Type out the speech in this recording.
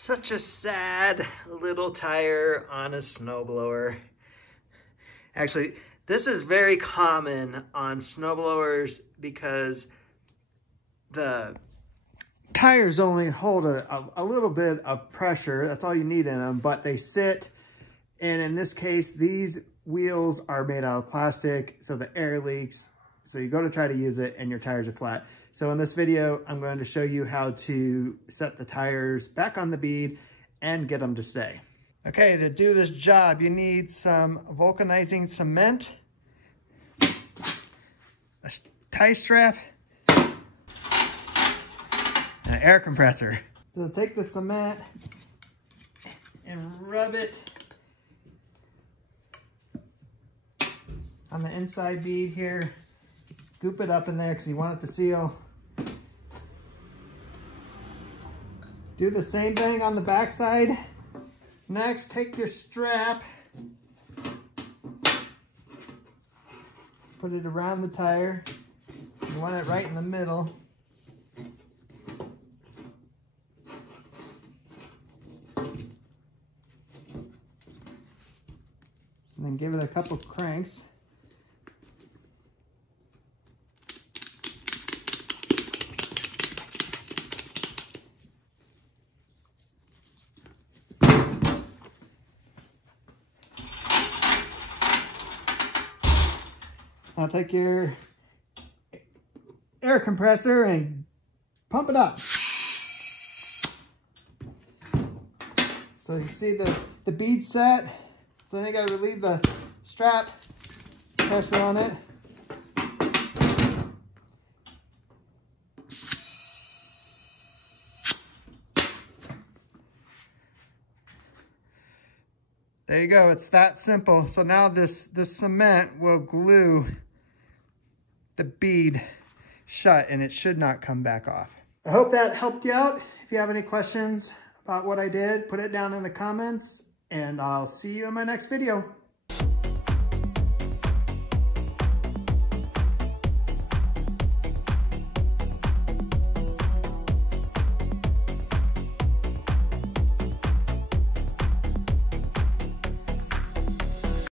Such a sad little tire on a snowblower. Actually, this is very common on snowblowers because the tires only hold a little bit of pressure. That's all you need in them, but they sit. And in this case, these wheels are made out of plastic, so the air leaks. So you go to try to use it and your tires are flat. So in this video, I'm going to show you how to set the tires back on the bead and get them to stay. Okay, to do this job, you need some vulcanizing cement, a tie strap, and an air compressor. So take the cement and rub it on the inside bead here. Goop it up in there because you want it to seal. Do the same thing on the back side. Next, take your strap, put it around the tire. You want it right in the middle. And then give it a couple cranks. Now take your air compressor and pump it up. So you see the bead set. So then you gotta relieve the strap pressure on it. There you go, it's that simple. So now this cement will glue the bead shut and it should not come back off. I hope that helped you out. If you have any questions about what I did, put it down in the comments and I'll see you in my next video.